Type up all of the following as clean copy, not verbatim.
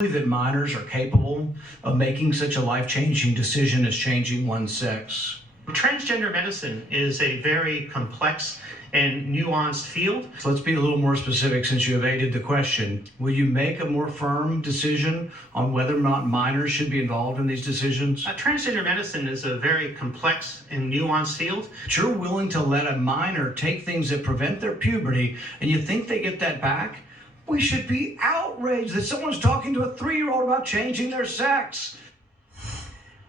That minors are capable of making such a life-changing decision as changing one's sex. Transgender medicine is a very complex and nuanced field. So let's be a little more specific since you evaded the question. Will you make a more firm decision on whether or not minors should be involved in these decisions? Transgender medicine is a very complex and nuanced field. But you're willing to let a minor take things that prevent their puberty, and you think they get that back? We should be outraged that someone's talking to a 3-year-old about changing their sex.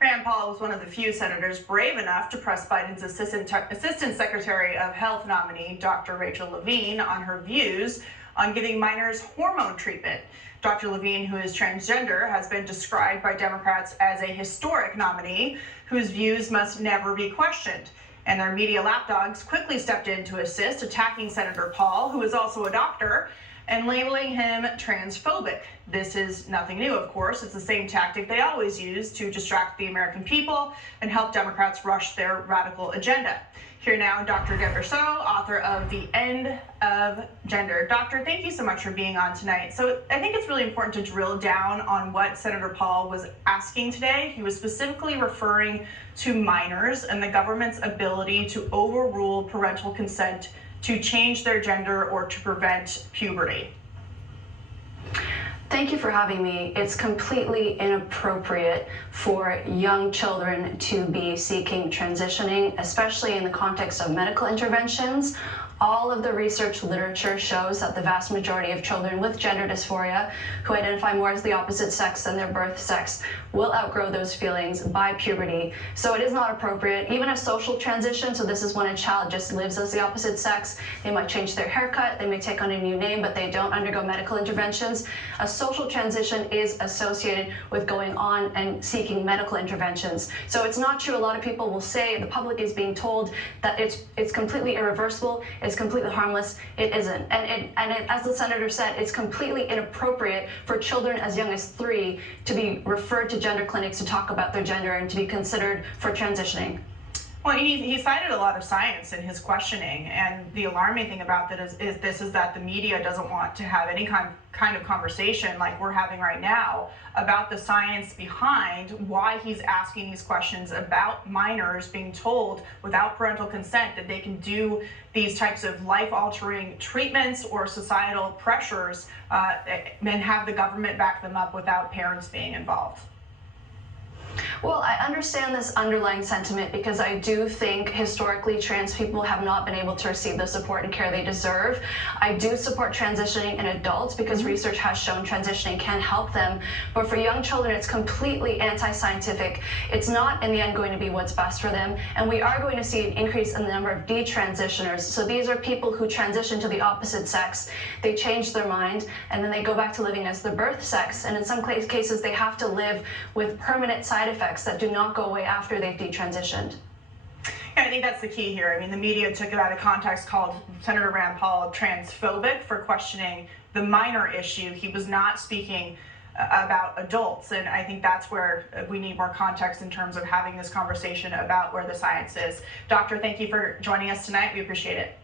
Rand Paul was one of the few senators brave enough to press Biden's Assistant Secretary of Health nominee, Dr. Rachel Levine, on her views on giving minors hormone treatment. Dr. Levine, who is transgender, has been described by Democrats as a historic nominee whose views must never be questioned. And their media lapdogs quickly stepped in to assist, attacking Senator Paul, who is also a doctor, and labeling him transphobic. This is nothing new, of course. It's the same tactic they always use to distract the American people and help Democrats rush their radical agenda. Here now, Dr. Deborah Soto, author of The End of Gender. Doctor, thank you so much for being on tonight. So I think it's really important to drill down on what Senator Paul was asking today. He was specifically referring to minors and the government's ability to overrule parental consent to change their gender or to prevent puberty. Thank you for having me. It's completely inappropriate for young children to be seeking transitioning, especially in the context of medical interventions. All of the research literature shows that the vast majority of children with gender dysphoria who identify more as the opposite sex than their birth sex will outgrow those feelings by puberty. So it is not appropriate. Even a social transition, so this is when a child just lives as the opposite sex, they might change their haircut, they may take on a new name, but they don't undergo medical interventions. A social transition is associated with going on and seeking medical interventions. So it's not true. A lot of people will say the public is being told that it's completely irreversible, it's completely harmless. It isn't. And as the senator said, it's completely inappropriate for children as young as 3 to be referred to gender clinics to talk about their gender and to be considered for transitioning. Well, he cited a lot of science in his questioning, and the alarming thing about that is that the media doesn't want to have any kind of conversation like we're having right now about the science behind why he's asking these questions about minors being told without parental consent that they can do these types of life-altering treatments or societal pressures and have the government back them up without parents being involved. Well, I understand this underlying sentiment because I do think historically trans people have not been able to receive the support and care they deserve. I do support transitioning in adults because research has shown transitioning can help them. But for young children, it's completely anti-scientific. It's not in the end going to be what's best for them. And we are going to see an increase in the number of detransitioners. So these are people who transition to the opposite sex. They change their mind and then they go back to living as the birth sex. And in some cases, they have to live with permanent side effects that do not go away after they've detransitioned. Yeah, I think that's the key here. I mean, the media took it out of context, called Senator Rand Paul transphobic for questioning the minor issue. He was not speaking about adults, and I think that's where we need more context in terms of having this conversation about where the science is. Doctor, thank you for joining us tonight. We appreciate it.